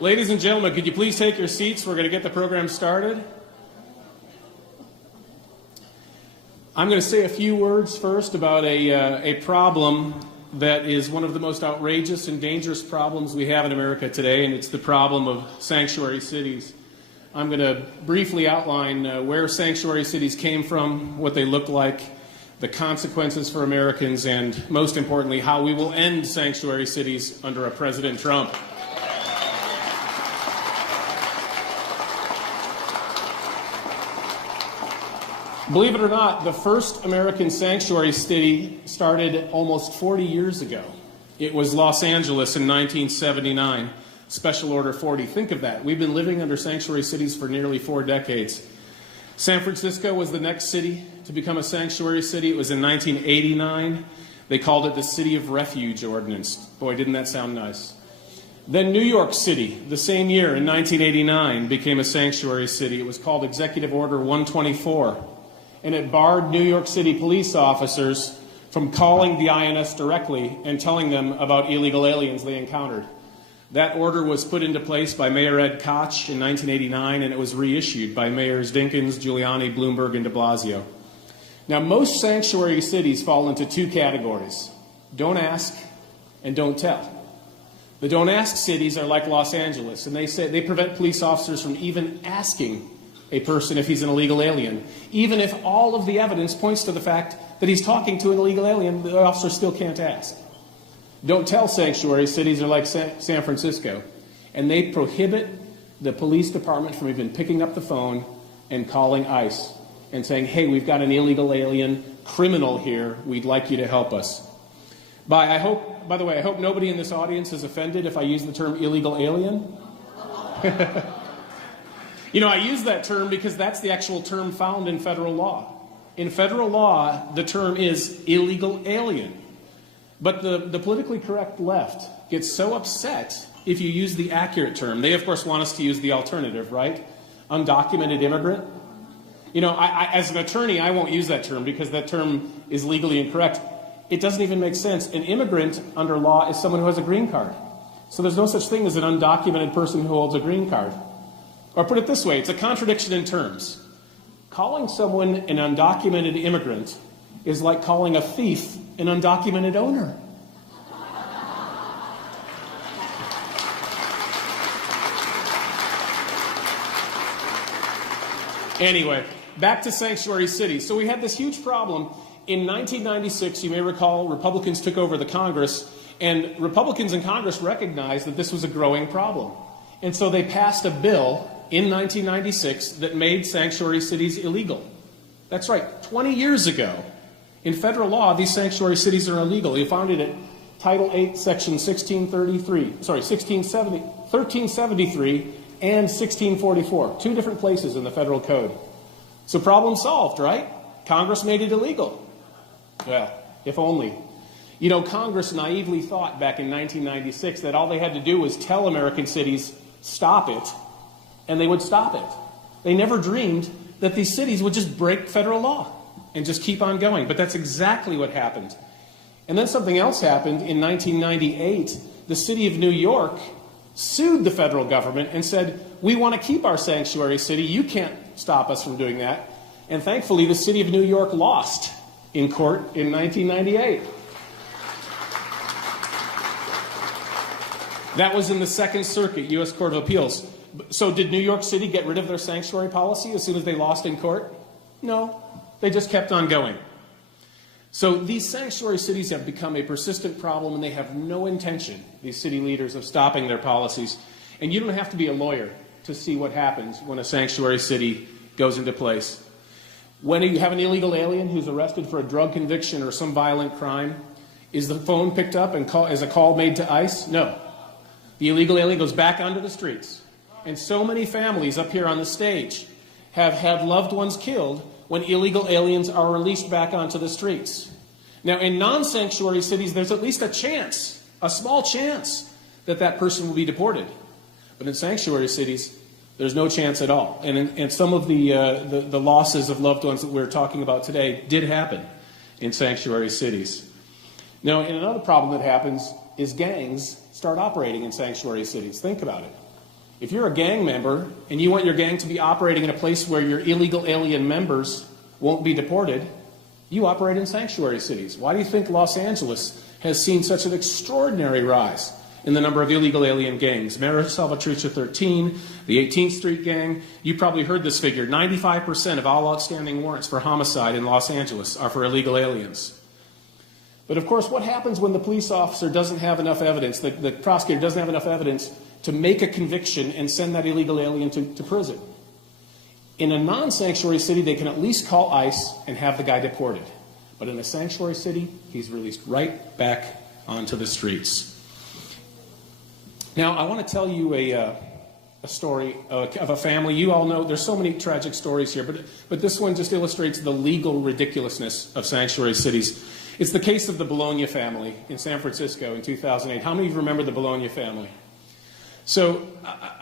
Ladies and gentlemen, could you please take your seats? We're going to get the program started. I'm going to say a few words first about a problem that is one of the most outrageous and dangerous problems we have in America today, and it's the problem of sanctuary cities. I'm going to briefly outline where sanctuary cities came from, what they look like, the consequences for Americans, and most importantly, how we will end sanctuary cities under a President Trump. Believe it or not, the first American sanctuary city started almost 40 years ago. It was Los Angeles in 1979, Special Order 40. Think of that. We've been living under sanctuary cities for nearly 4 decades. San Francisco was the next city to become a sanctuary city. It was in 1989. They called it the City of Refuge Ordinance. Boy, didn't that sound nice. Then New York City, the same year in 1989, became a sanctuary city. It was called Executive Order 124. And it barred New York City police officers from calling the INS directly and telling them about illegal aliens they encountered. That order was put into place by Mayor Ed Koch in 1989, and it was reissued by Mayors Dinkins, Giuliani, Bloomberg, and de Blasio. Now, most sanctuary cities fall into 2 categories: don't ask and don't tell. The don't ask cities are like Los Angeles, and they prevent police officers from even asking a person if he's an illegal alien. Even if all of the evidence points to the fact that he's talking to an illegal alien, the officer still can't ask. Don't tell sanctuary cities are like San Francisco, and they prohibit the police department from even picking up the phone and calling ICE and saying, hey, we've got an illegal alien criminal here, we'd like you to help us. By the way, I hope nobody in this audience is offended if I use the term illegal alien. You know, I use that term because that's the actual term found in federal law. In federal law, the term is illegal alien. But the politically correct left gets so upset if you use the accurate term. They, of course, want us to use the alternative, right? Undocumented immigrant. You know, as an attorney, I won't use that term because that term is legally incorrect. It doesn't even make sense. An immigrant under law is someone who has a green card. So there's no such thing as an undocumented person who holds a green card. Or put it this way, it's a contradiction in terms. Calling someone an undocumented immigrant is like calling a thief an undocumented owner. Anyway, back to sanctuary cities. So we had this huge problem. In 1996, you may recall, Republicans took over the Congress, and Republicans in Congress recognized that this was a growing problem. And so they passed a bill in 1996 that made sanctuary cities illegal. That's right, 20 years ago. In federal law, these sanctuary cities are illegal. You found it at Title 8, Section 1373 and 1644, 2 different places in the federal code. So problem solved, right? Congress made it illegal. Well, if only. You know, Congress naively thought back in 1996 that all they had to do was tell American cities, stop it, and they would stop it. They never dreamed that these cities would just break federal law and just keep on going. But that's exactly what happened. And then something else happened in 1998. The city of New York sued the federal government and said, we want to keep our sanctuary city. You can't stop us from doing that. And thankfully, the city of New York lost in court in 1998. That was in the Second Circuit, U.S. Court of Appeals. So did New York City get rid of their sanctuary policy as soon as they lost in court? No, they just kept on going. So these sanctuary cities have become a persistent problem, and they have no intention, these city leaders, of stopping their policies. And you don't have to be a lawyer to see what happens when a sanctuary city goes into place. When you have an illegal alien who's arrested for a drug conviction or some violent crime, is the phone picked up and is a call made to ICE? No. The illegal alien goes back onto the streets. And so many families up here on the stage have had loved ones killed when illegal aliens are released back onto the streets. Now, in non-sanctuary cities, there's at least a chance, a small chance, that that person will be deported. But in sanctuary cities, there's no chance at all. And some of the losses of loved ones that we're talking about today did happen in sanctuary cities. Now, and another problem that happens is gangs start operating in sanctuary cities. Think about it. If you're a gang member and you want your gang to be operating in a place where your illegal alien members won't be deported, you operate in sanctuary cities. Why do you think Los Angeles has seen such an extraordinary rise in the number of illegal alien gangs? Mara Salvatrucha 13, the 18th Street Gang. You probably heard this figure. 95% of all outstanding warrants for homicide in Los Angeles are for illegal aliens. But of course, what happens when the police officer doesn't have enough evidence, the prosecutor doesn't have enough evidence to make a conviction and send that illegal alien to prison? In a non-sanctuary city, they can at least call ICE and have the guy deported. But in a sanctuary city, he's released right back onto the streets. Now, I want to tell you a story of a family. You all know there's so many tragic stories here, but this one just illustrates the legal ridiculousness of sanctuary cities. It's the case of the Bologna family in San Francisco in 2008. How many of you remember the Bologna family? So,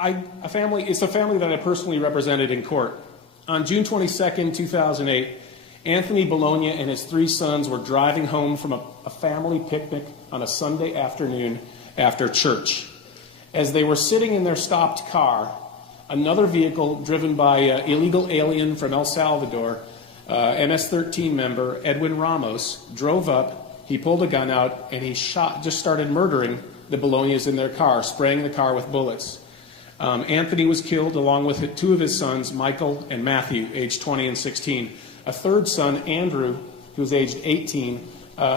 it's a family that I personally represented in court. On June 22nd, 2008, Anthony Bologna and his 3 sons were driving home from a family picnic on a Sunday afternoon after church. As they were sitting in their stopped car, another vehicle driven by an illegal alien from El Salvador, MS-13 member Edwin Ramos, drove up. He pulled a gun out and he just started murdering the Bolognas in their car, spraying the car with bullets. Anthony was killed along with 2 of his sons, Michael and Matthew, aged 20 and 16. A 3rd son, Andrew, who was aged 18,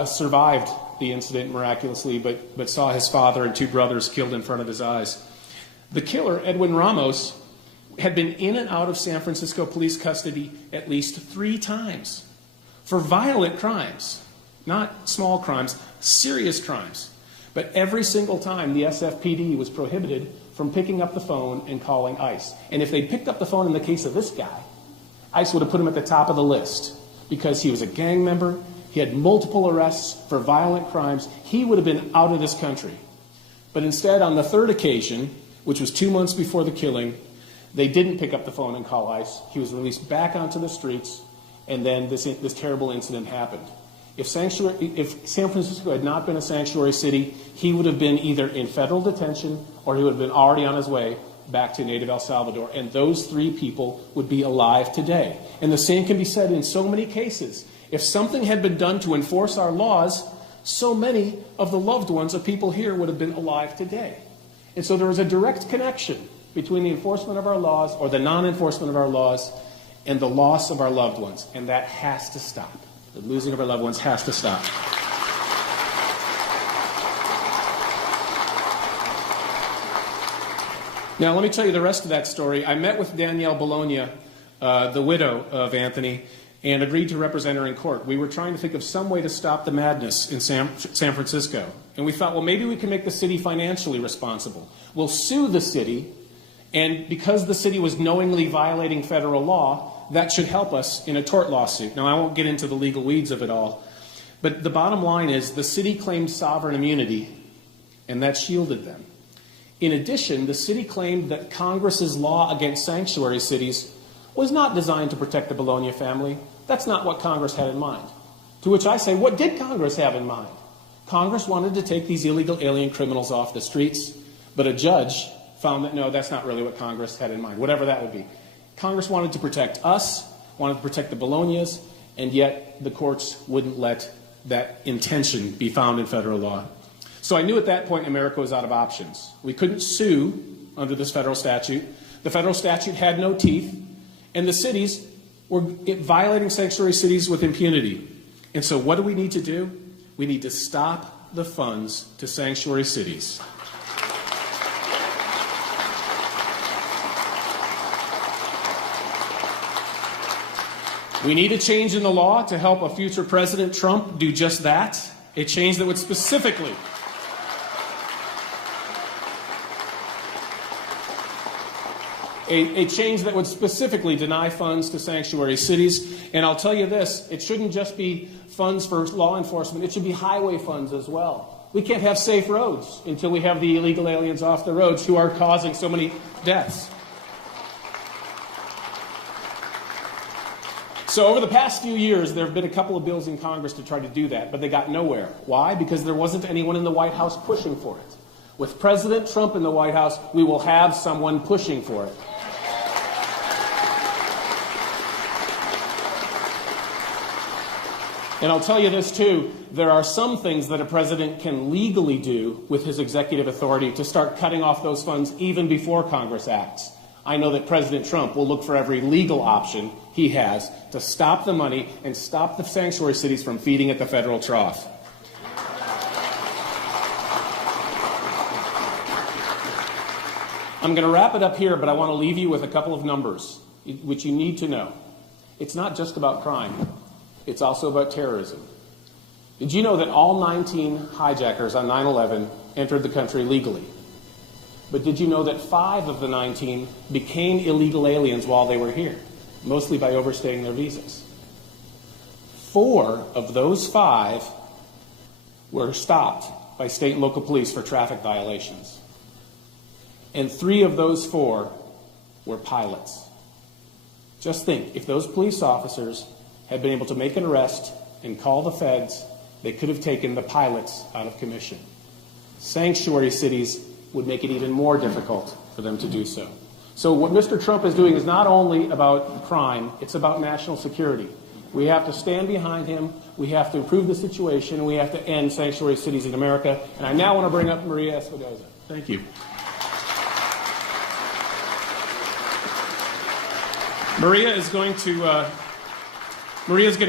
survived the incident miraculously, but saw his father and 2 brothers killed in front of his eyes. The killer, Edwin Ramos, had been in and out of San Francisco police custody at least 3 times for violent crimes, not small crimes, serious crimes. But every single time, the SFPD was prohibited from picking up the phone and calling ICE. And if they picked up the phone in the case of this guy, ICE would have put him at the top of the list because he was a gang member. He had multiple arrests for violent crimes. He would have been out of this country. But instead, on the 3rd occasion, which was 2 months before the killing, they didn't pick up the phone and call ICE. He was released back onto the streets, and then this terrible incident happened. If San Francisco had not been a sanctuary city, he would have been either in federal detention or he would have been already on his way back to native El Salvador. And those 3 people would be alive today. And the same can be said in so many cases. If something had been done to enforce our laws, so many of the loved ones of people here would have been alive today. And so there is a direct connection between the enforcement of our laws or the non-enforcement of our laws and the loss of our loved ones. And that has to stop. The losing of our loved ones has to stop. Now, let me tell you the rest of that story. I met with Danielle Bologna, the widow of Anthony, and agreed to represent her in court. We were trying to think of some way to stop the madness in San Francisco. And we thought, well, maybe we can make the city financially responsible. We'll sue the city, and because the city was knowingly violating federal law, that should help us in a tort lawsuit. Now, I won't get into the legal weeds of it all, but the bottom line is the city claimed sovereign immunity, and that shielded them. In addition, the city claimed that Congress's law against sanctuary cities was not designed to protect the Bologna family. That's not what Congress had in mind. To which I say, what did Congress have in mind? Congress wanted to take these illegal alien criminals off the streets, but a judge found that no, that's not really what Congress had in mind, whatever that would be. Congress wanted to protect us, wanted to protect the Bolognas, and yet the courts wouldn't let that intention be found in federal law. So I knew at that point America was out of options. We couldn't sue under this federal statute. The federal statute had no teeth, and the cities were violating sanctuary cities with impunity. And so what do we need to do? We need to stop the funds to sanctuary cities. We need a change in the law to help a future President Trump do just that. A change that would specifically deny funds to sanctuary cities. And I'll tell you this, it shouldn't just be funds for law enforcement, it should be highway funds as well. We can't have safe roads until we have the illegal aliens off the roads who are causing so many deaths. So over the past few years, there have been a couple of bills in Congress to try to do that, but they got nowhere. Why? Because there wasn't anyone in the White House pushing for it. With President Trump in the White House, we will have someone pushing for it. And I'll tell you this too, there are some things that a president can legally do with his executive authority to start cutting off those funds even before Congress acts. I know that President Trump will look for every legal option he has to stop the money and stop the sanctuary cities from feeding at the federal trough. I'm going to wrap it up here, but I want to leave you with a couple of numbers, which you need to know. It's not just about crime. It's also about terrorism. Did you know that all 19 hijackers on 9/11 entered the country legally? But did you know that 5 of the 19 became illegal aliens while they were here, mostly by overstaying their visas? 4 of those 5 were stopped by state and local police for traffic violations. And 3 of those 4 were pilots. Just think, if those police officers had been able to make an arrest and call the feds, they could have taken the pilots out of commission. Sanctuary cities would make it even more difficult for them to do so. So what Mr. Trump is doing is not only about crime, it's about national security. We have to stand behind him, we have to improve the situation, and we have to end sanctuary cities in America. And I now want to bring up Maria Escodoza. Thank you. Maria is going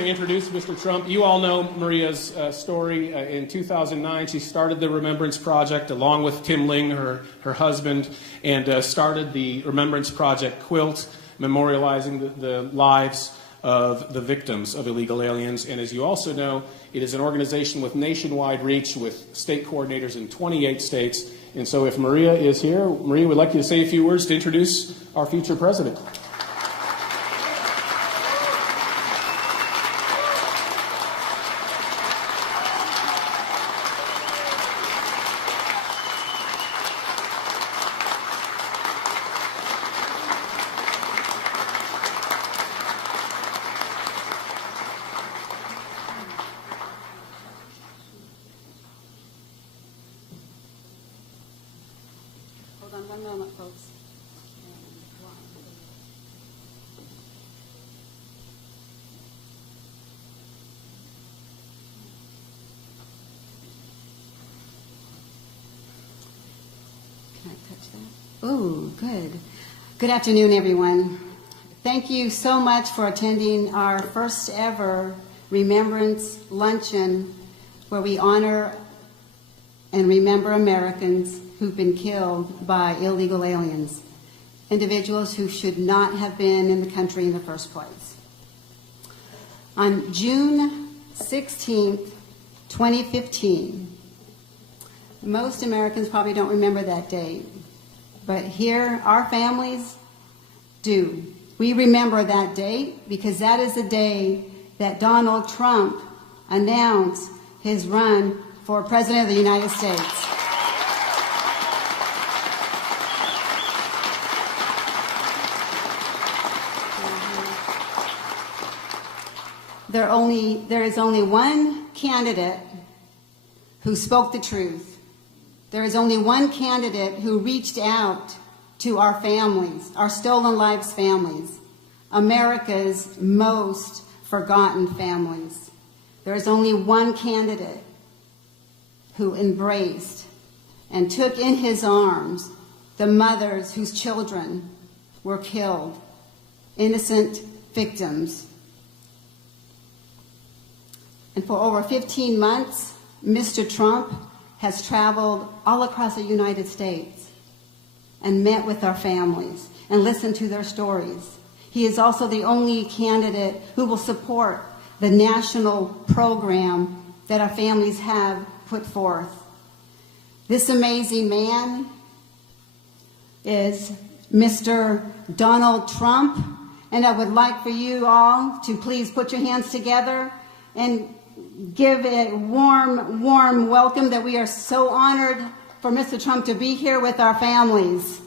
to introduce Mr. Trump. You all know Maria's story. In 2009, she started the Remembrance Project along with Tim Ling, her husband, and started the Remembrance Project quilt, memorializing the lives of the victims of illegal aliens. And as you also know, it is an organization with nationwide reach with state coordinators in 28 states. And so if Maria is here, Maria would like you to say a few words to introduce our future president. One moment, folks. Can I touch that? Oh, good. Good afternoon, everyone. Thank you so much for attending our first ever Remembrance Luncheon, where we honor and remember Americans who've been killed by illegal aliens, individuals who should not have been in the country in the first place. On June 16th, 2015, most Americans probably don't remember that date, but here, our families do. We remember that date because that is the day that Donald Trump announced his run for President of the United States. There is only one candidate who spoke the truth. There is only one candidate who reached out to our families, our stolen lives families, America's most forgotten families. There is only one candidate who embraced and took in his arms the mothers whose children were killed, innocent victims. And for over 15 months, Mr. Trump has traveled all across the United States and met with our families and listened to their stories. He is also the only candidate who will support the national program that our families have put forth. This amazing man is Mr. Donald Trump, and I would like for you all to please put your hands together and give a warm, warm welcome that we are so honored for Mr. Trump to be here with our families.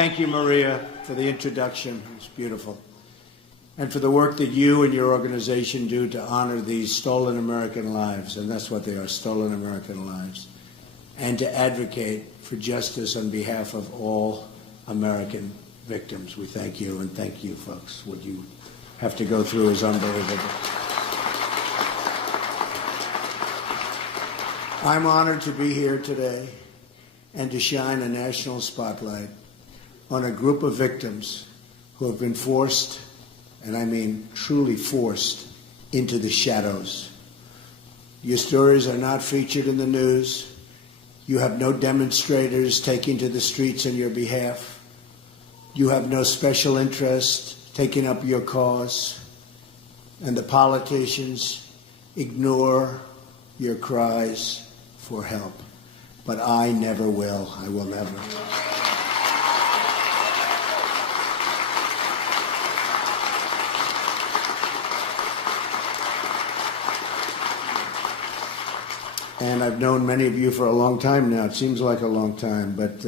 thank you, Maria, for the introduction. It's beautiful. And for the work that you and your organization do to honor these stolen American lives, and that's what they are, stolen American lives, and to advocate for justice on behalf of all American victims. We thank you, and thank you, folks. What you have to go through is unbelievable. I'm honored to be here today and to shine a national spotlight on a group of victims who have been forced, and I mean truly forced, into the shadows. Your stories are not featured in the news. You have no demonstrators taking to the streets on your behalf. You have no special interest taking up your cause. And the politicians ignore your cries for help. But I never will. I will never. And I've known many of you for a long time now. It seems like a long time, but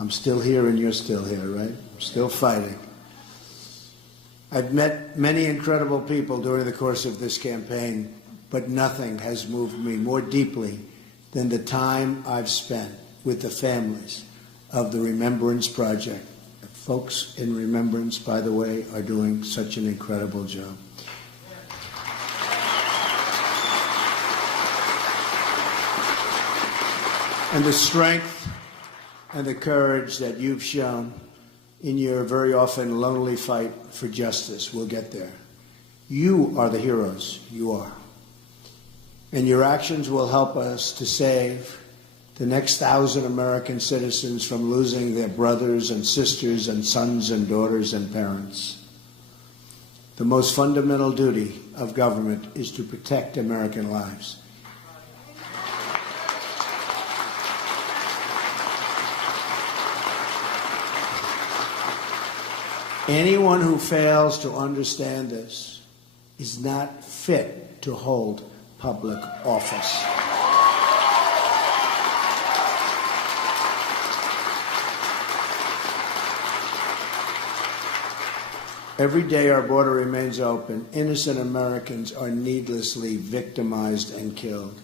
I'm still here and you're still here, right? I'm still fighting. I've met many incredible people during the course of this campaign, but nothing has moved me more deeply than the time I've spent with the families of the Remembrance Project. The folks in Remembrance, by the way, are doing such an incredible job. And the strength and the courage that you've shown in your very often lonely fight for justice. We'll get there. You are the heroes. You are. And your actions will help us to save the next 1,000 American citizens from losing their brothers and sisters and sons and daughters and parents. The most fundamental duty of government is to protect American lives. Anyone who fails to understand this is not fit to hold public office. Every day our border remains open, innocent Americans are needlessly victimized and killed.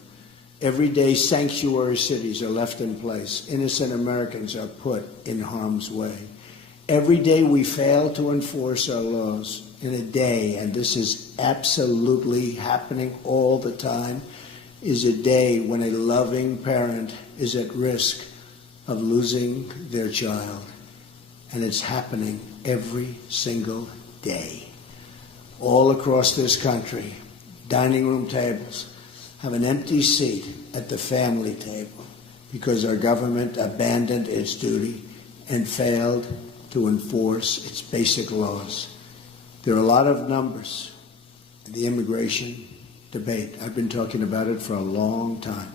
Every day sanctuary cities are left in place. Innocent Americans are put in harm's way. Every day we fail to enforce our laws. In a day, and this is absolutely happening all the time, is a day when a loving parent is at risk of losing their child. And it's happening every single day. All across this country, dining room tables have an empty seat at the family table because our government abandoned its duty and failed to enforce its basic laws. There are a lot of numbers in the immigration debate. I've been talking about it for a long time.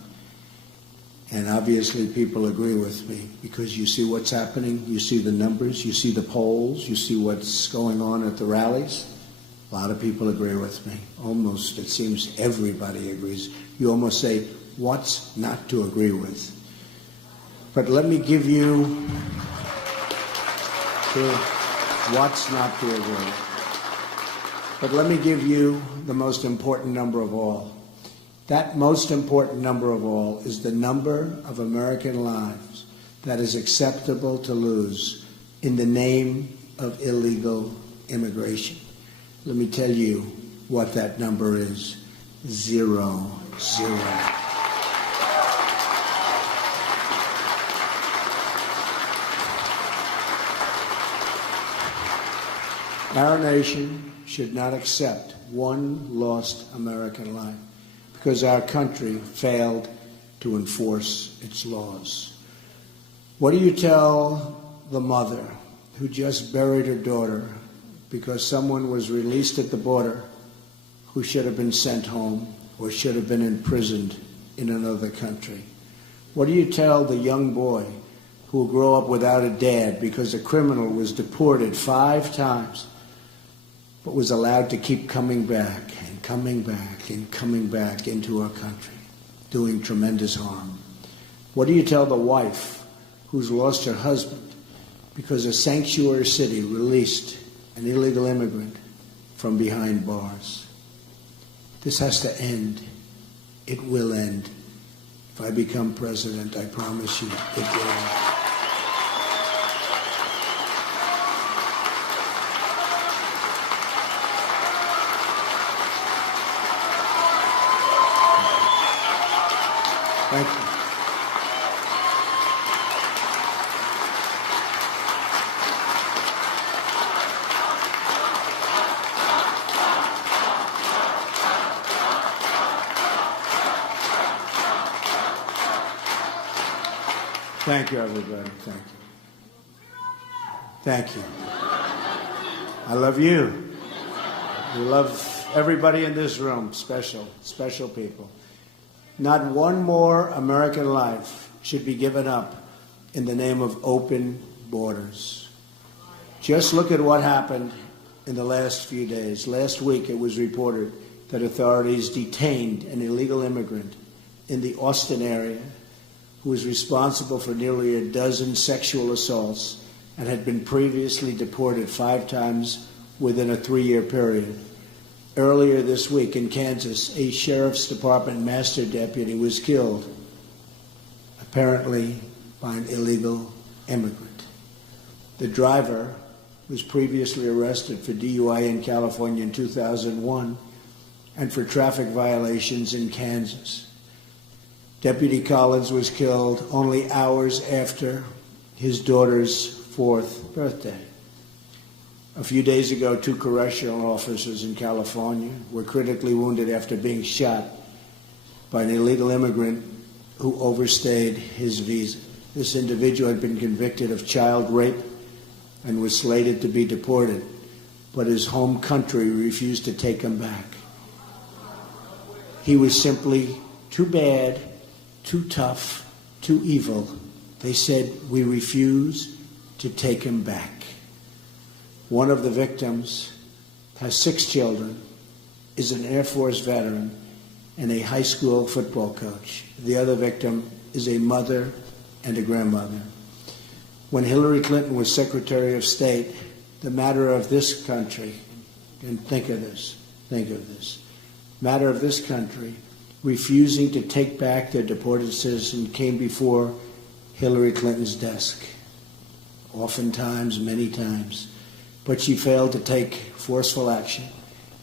And obviously people agree with me because you see what's happening, you see the numbers, you see the polls, you see what's going on at the rallies. A lot of people agree with me. Almost, it seems everybody agrees. You almost say, what's not to agree with? But let me give you what's not to agree with. But let me give you the most important number of all. That most important number of all is the number of American lives that is acceptable to lose in the name of illegal immigration. Let me tell you what that number is. 0, 0. Our nation should not accept one lost American life because our country failed to enforce its laws. What do you tell the mother who just buried her daughter because someone was released at the border who should have been sent home or should have been imprisoned in another country? What do you tell the young boy who will grow up without a dad because a criminal was deported 5 times but was allowed to keep coming back and coming back and coming back into our country, doing tremendous harm? What do you tell the wife who's lost her husband because a sanctuary city released an illegal immigrant from behind bars. This has to end. It will end. If I become president, I promise you, it will end. Thank you. Thank you, everybody. Thank you. Thank you. I love you. We love everybody in this room. Special, special people. Not one more American life should be given up in the name of open borders. Just look at what happened in the last few days. Last week it was reported that authorities detained an illegal immigrant in the Austin area who was responsible for nearly a dozen sexual assaults and had been previously deported 5 times within a 3-year period. Earlier this week in Kansas, a sheriff's department master deputy was killed, apparently by an illegal immigrant. The driver was previously arrested for DUI in California in 2001 and for traffic violations in Kansas. Deputy Collins was killed only hours after his daughter's 4th birthday. A few days ago, 2 correctional officers in California were critically wounded after being shot by an illegal immigrant who overstayed his visa. This individual had been convicted of child rape and was slated to be deported, but his home country refused to take him back. He was simply too bad, too tough, too evil. They said, "We refuse to take him back." One of the victims has 6 children, is an Air Force veteran, and a high school football coach. The other victim is a mother and a grandmother. When Hillary Clinton was Secretary of State, the matter of this country, and think of this, matter of this country refusing to take back their deported citizen came before Hillary Clinton's desk, oftentimes, many times. But she failed to take forceful action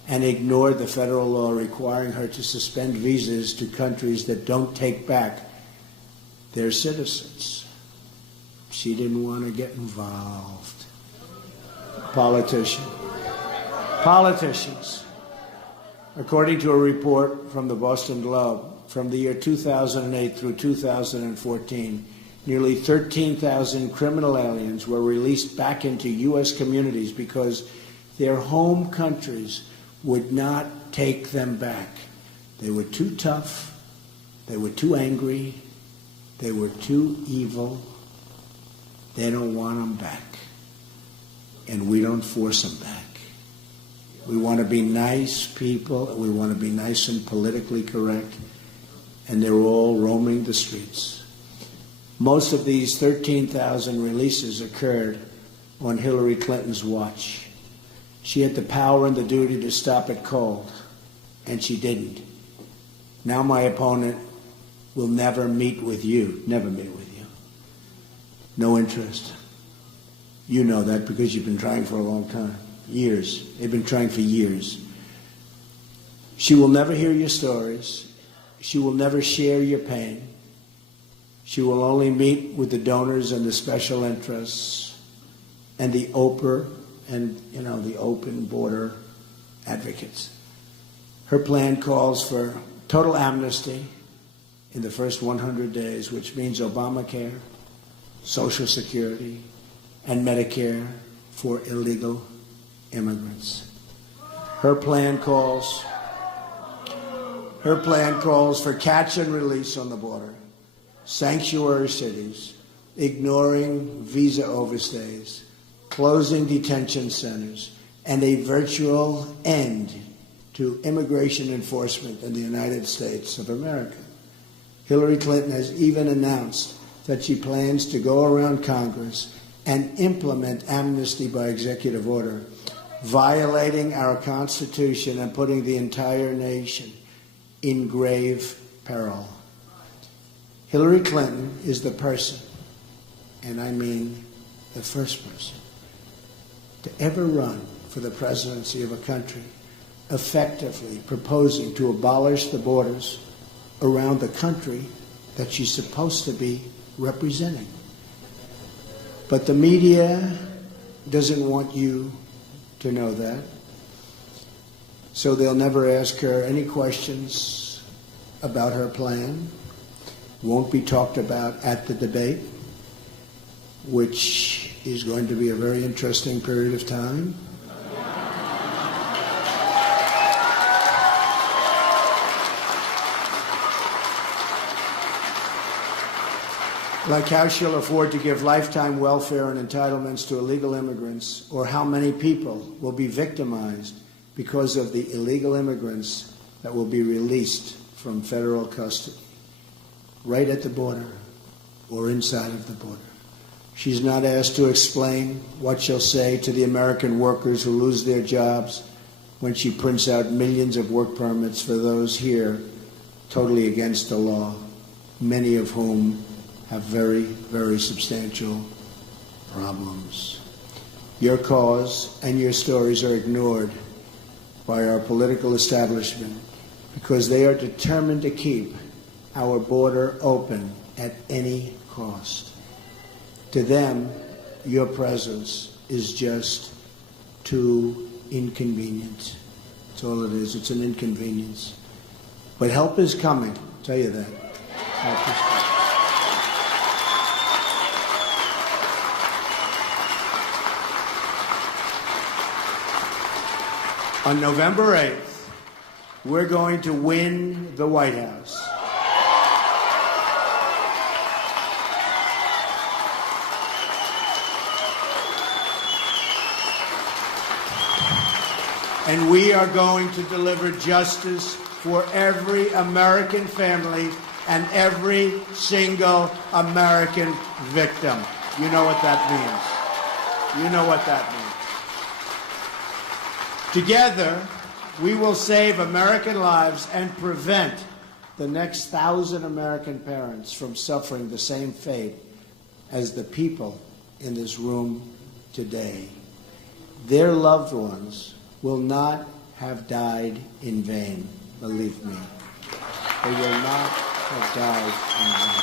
and ignored the federal law requiring her to suspend visas to countries that don't take back their citizens. She didn't want to get involved. Politicians. According to a report from the Boston Globe, from the year 2008 through 2014, nearly 13,000 criminal aliens were released back into U.S. communities because their home countries would not take them back. They were too tough, they were too angry, they were too evil. They don't want them back. And we don't force them back. We want to be nice people, we want to be nice and politically correct, and they're all roaming the streets. Most of these 13,000 releases occurred on Hillary Clinton's watch. She had the power and the duty to stop it cold, and she didn't. Now my opponent will never meet with you. No interest. You know that because you've been trying for a long time. Years. They've been trying for years. She will never hear your stories. She will never share your pain. She will only meet with the donors and the special interests and the open border advocates. Her plan calls for total amnesty in the first 100 days, which means Obamacare, Social Security, and Medicare for illegal immigrants. Her plan calls for catch and release on the border, sanctuary cities, ignoring visa overstays, closing detention centers, and a virtual end to immigration enforcement in the United States of America. Hillary Clinton has even announced that she plans to go around Congress and implement amnesty by executive order, violating our Constitution and putting the entire nation in grave peril. Hillary Clinton is the person, and I mean the first person, to ever run for the presidency of a country effectively proposing to abolish the borders around the country that she's supposed to be representing. But the media doesn't want you to know that, so they'll never ask her any questions about her plan. Won't be talked about at the debate, which is going to be a very interesting period of time. Like how she'll afford to give lifetime welfare and entitlements to illegal immigrants, or how many people will be victimized because of the illegal immigrants that will be released from federal custody, right at the border or inside of the border. She's not asked to explain what she'll say to the American workers who lose their jobs when she prints out millions of work permits for those here totally against the law, many of whom have very, very substantial problems. Your cause and your stories are ignored by our political establishment because they are determined to keep our border open at any cost. To them, your presence is just too inconvenient. That's all it is. It's an inconvenience. But help is coming. I'll tell you that. Help is coming. On November 8th, we're going to win the White House. And we are going to deliver justice for every American family and every single American victim. You know what that means. You know what that means. Together, we will save American lives and prevent the next 1,000 American parents from suffering the same fate as the people in this room today. Their loved ones will not have died in vain, believe me. They will not have died in vain.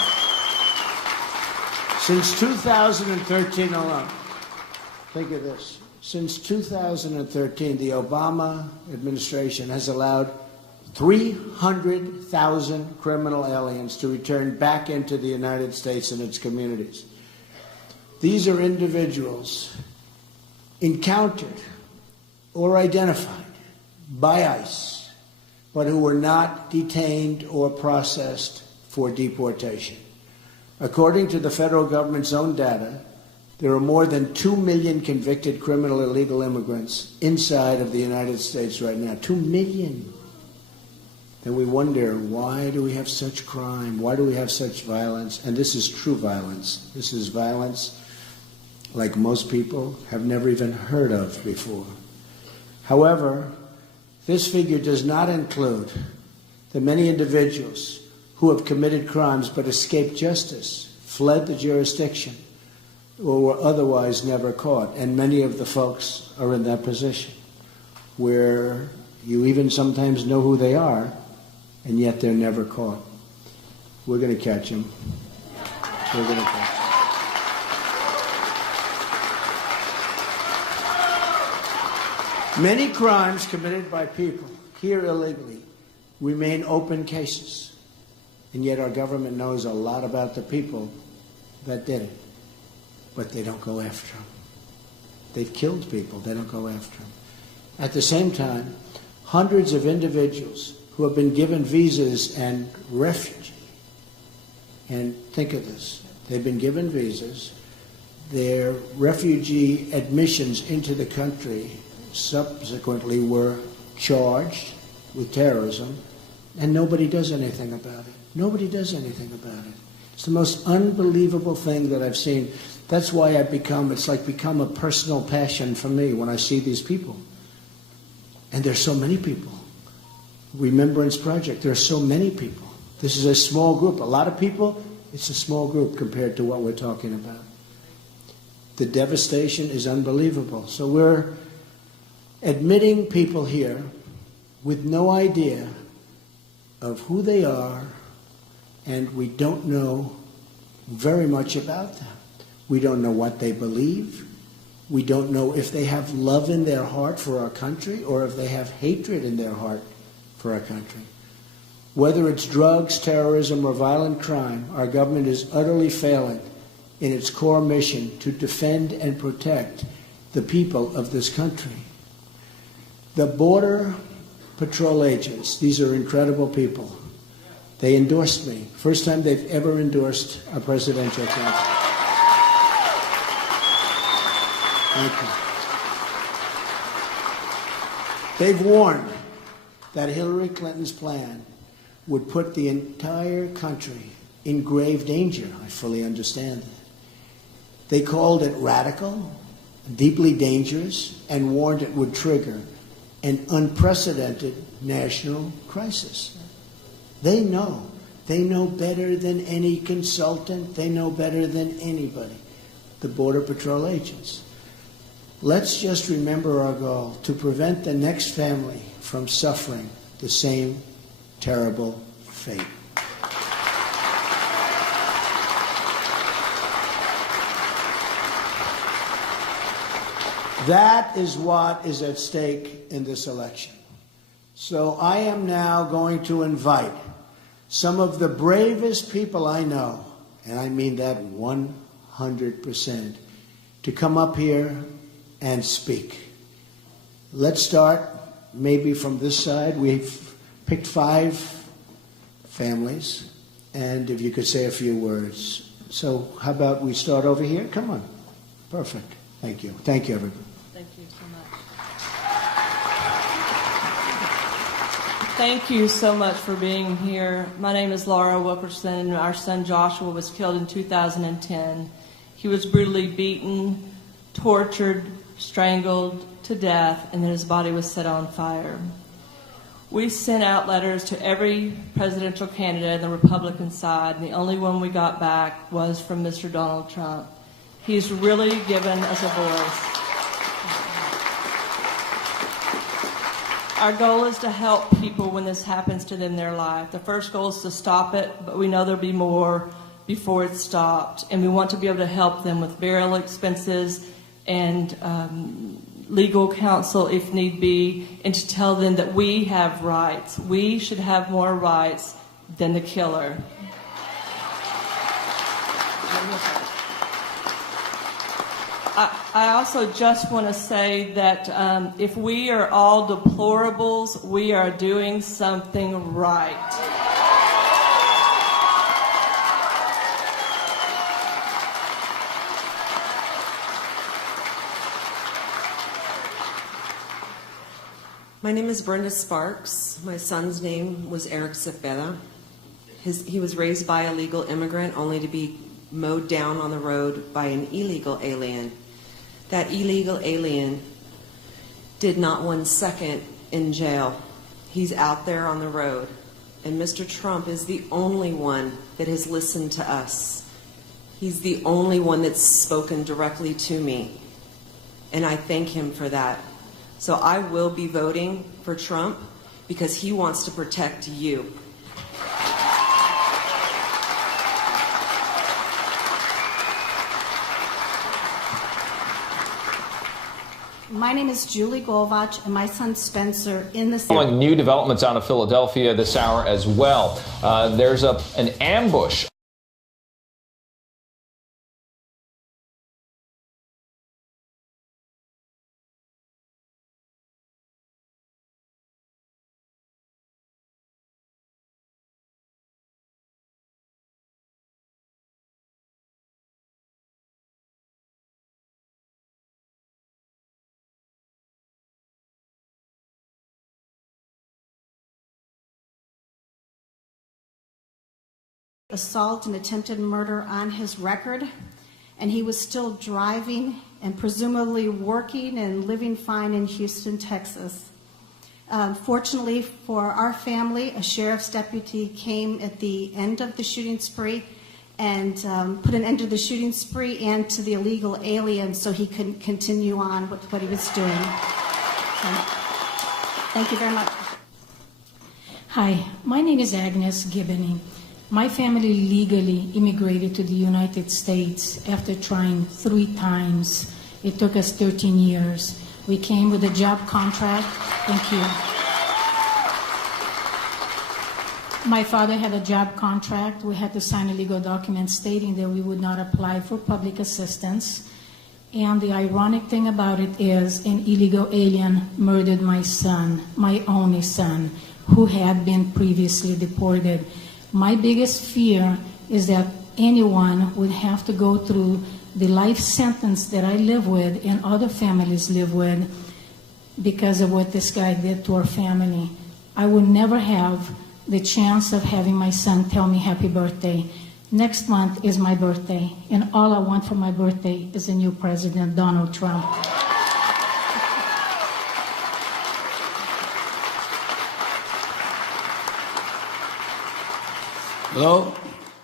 Since 2013 alone, think of this. Since 2013, the Obama administration has allowed 300,000 criminal aliens to return back into the United States and its communities. These are individuals encountered or identified by ICE, but who were not detained or processed for deportation. According to the federal government's own data, there are more than 2 million convicted criminal illegal immigrants inside of the United States right now. 2 million. Then we wonder, why do we have such crime? Why do we have such violence? And this is true violence. This is violence like most people have never even heard of before. However, this figure does not include the many individuals who have committed crimes but escaped justice, fled the jurisdiction, or were otherwise never caught. And many of the folks are in that position where you even sometimes know who they are, and yet they're never caught. We're going to catch them. We're going to catch them. Many crimes committed by people here illegally remain open cases, and yet our government knows a lot about the people that did it. But they don't go after them. They've killed people. They don't go after them. At the same time, hundreds of individuals who have been given visas and refugee, and think of this, they've been given visas, their refugee admissions into the country subsequently were charged with terrorism, and nobody does anything about it. Nobody does anything about it. It's the most unbelievable thing that I've seen. That's why it's like become a personal passion for me when I see these people. And there's so many people. Remembrance Project, there are so many people. This is a small group. A lot of people, it's a small group compared to what we're talking about. The devastation is unbelievable. So we're admitting people here with no idea of who they are, and we don't know very much about them. We don't know what they believe. We don't know if they have love in their heart for our country or if they have hatred in their heart for our country. Whether it's drugs, terrorism, or violent crime, our government is utterly failing in its core mission to defend and protect the people of this country. The Border Patrol agents, these are incredible people. They endorsed me. First time they've ever endorsed a presidential candidate. Thank you. They've warned that Hillary Clinton's plan would put the entire country in grave danger. I fully understand that. They called it radical, deeply dangerous, and warned it would trigger an unprecedented national crisis. They know. They know better than any consultant. They know better than anybody, the Border Patrol agents. Let's just remember our goal, to prevent the next family from suffering the same terrible fate. That is what is at stake in this election. So I am now going to invite some of the bravest people I know, and I mean that 100%, to come up here and speak. Let's start maybe from this side. We've picked 5 families, and if you could say a few words. So how about we start over here? Come on. Perfect. Thank you. Thank you, everybody. Thank you so much. Thank you so much for being here. My name is Laura Wilkerson, and our son Joshua was killed in 2010. He was brutally beaten, tortured, strangled to death, and then his body was set on fire. We sent out letters to every presidential candidate on the Republican side, and the only one we got back was from Mr. Donald Trump. He's really given us a voice. Our goal is to help people when this happens to them in their life. The first goal is to stop it, but we know there'll be more before it's stopped. And we want to be able to help them with burial expenses and legal counsel if need be, and to tell them that we have rights. We should have more rights than the killer. I also just want to say that if we are all deplorables, we are doing something right. My name is Brenda Sparks. My son's name was Eric Cepeda. He was raised by a legal immigrant only to be mowed down on the road by an illegal alien. That illegal alien did not 1 second in jail. He's out there on the road. And Mr. Trump is the only one that has listened to us. He's the only one that's spoken directly to me. And I thank him for that. So I will be voting for Trump because he wants to protect you. My name is Julie Golvach, and my son Spencer in the Following new developments out of Philadelphia this hour as well. There's an ambush. assault and attempted murder on his record, and he was still driving and presumably working and living fine in Houston, Texas. Fortunately for our family, a sheriff's deputy came at the end of the shooting spree and put an end to the shooting spree and to the illegal alien so he could continue on with what he was doing. So, thank you very much. Hi, my name is Agnes Gibbony. My family legally immigrated to the United States after trying 3 times. It took us 13 years. We came with a job contract. Thank you. My father had a job contract. We had to sign a legal document stating that we would not apply for public assistance. And the ironic thing about it is an illegal alien murdered my son, my only son, who had been previously deported. My biggest fear is that anyone would have to go through the life sentence that I live with and other families live with because of what this guy did to our family. I would never have the chance of having my son tell me happy birthday. Next month is my birthday, and all I want for my birthday is a new president, Donald Trump. Hello,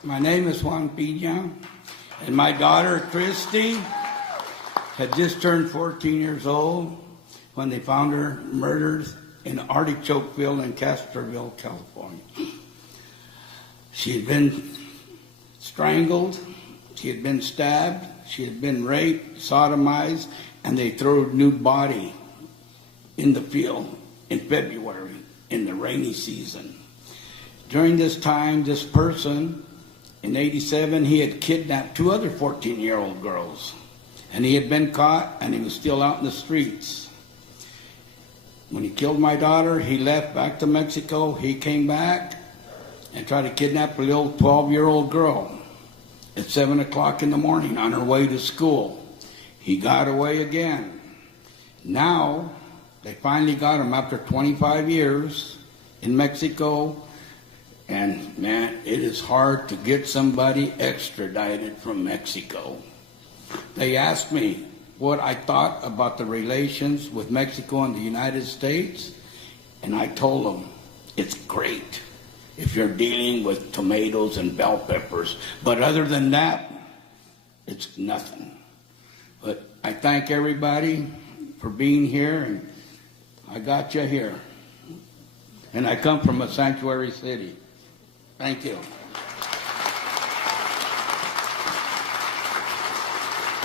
my name is Juan Pina, and my daughter Christy had just turned 14 years old when they found her murdered in Artichokeville in Castroville, California. She had been strangled, she had been stabbed, she had been raped, sodomized, and they threw a nude body in the field in February in the rainy season. During this time, this person, in '87, he had kidnapped 2 other 14-year-old girls. And he had been caught, and he was still out in the streets. When he killed my daughter, he left back to Mexico. He came back and tried to kidnap a little 12-year-old girl at 7 o'clock in the morning on her way to school. He got away again. Now, they finally got him after 25 years in Mexico. And man, it is hard to get somebody extradited from Mexico. They asked me what I thought about the relations with Mexico and the United States, and I told them it's great if you're dealing with tomatoes and bell peppers, but other than that, it's nothing. But I thank everybody for being here, and I got you here. And I come from a sanctuary city. Thank you.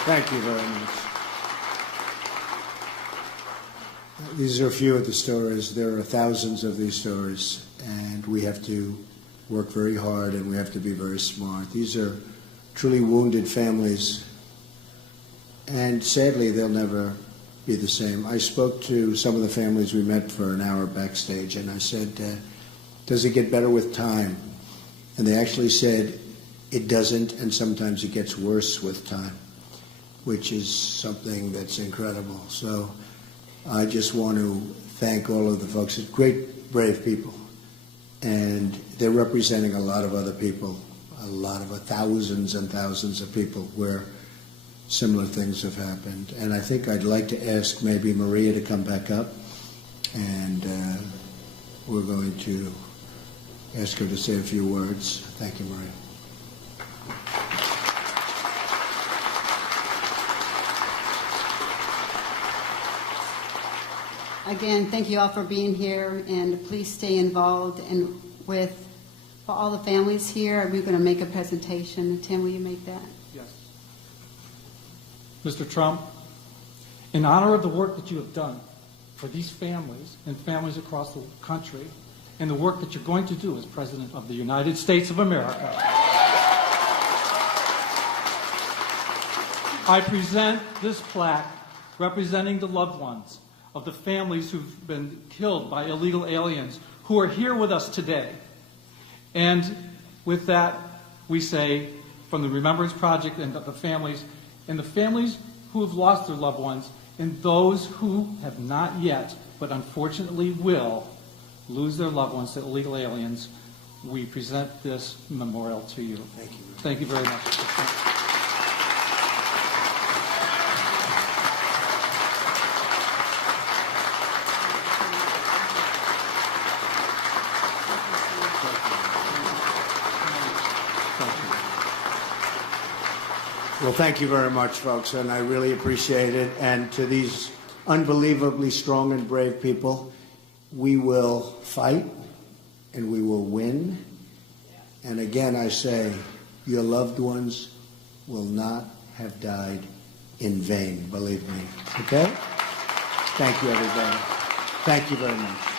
Thank you very much. These are a few of the stories. There are thousands of these stories, and we have to work very hard, and we have to be very smart. These are truly wounded families, and sadly, they'll never be the same. I spoke to some of the families we met for an hour backstage, and I said, does it get better with time? And they actually said, it doesn't, and sometimes it gets worse with time, which is something that's incredible. So I just want to thank all of the folks. It's great, brave people. And they're representing a lot of other people, a lot of thousands and thousands of people where similar things have happened. And I think I'd like to ask maybe Maria to come back up, and we're going to ask her to say a few words. Thank you, Maria. Again, thank you all for being here, and please stay involved. And for all the families here, we're going to make a presentation. Tim, will you make that? Yes. Mr. Trump, in honor of the work that you have done for these families and families across the country, and the work that you're going to do as President of the United States of America, I present this plaque representing the loved ones of the families who've been killed by illegal aliens who are here with us today. And with that, we say, from the Remembrance Project and the families who have lost their loved ones, and those who have not yet, but unfortunately will, lose their loved ones to illegal aliens, we present this memorial to you. Thank you. Thank you very much. Well, thank you very much, folks, and I really appreciate it. And to these unbelievably strong and brave people, we will fight and we will win. And again, I say, your loved ones will not have died in vain, believe me. Okay? Thank you, everybody. Thank you very much.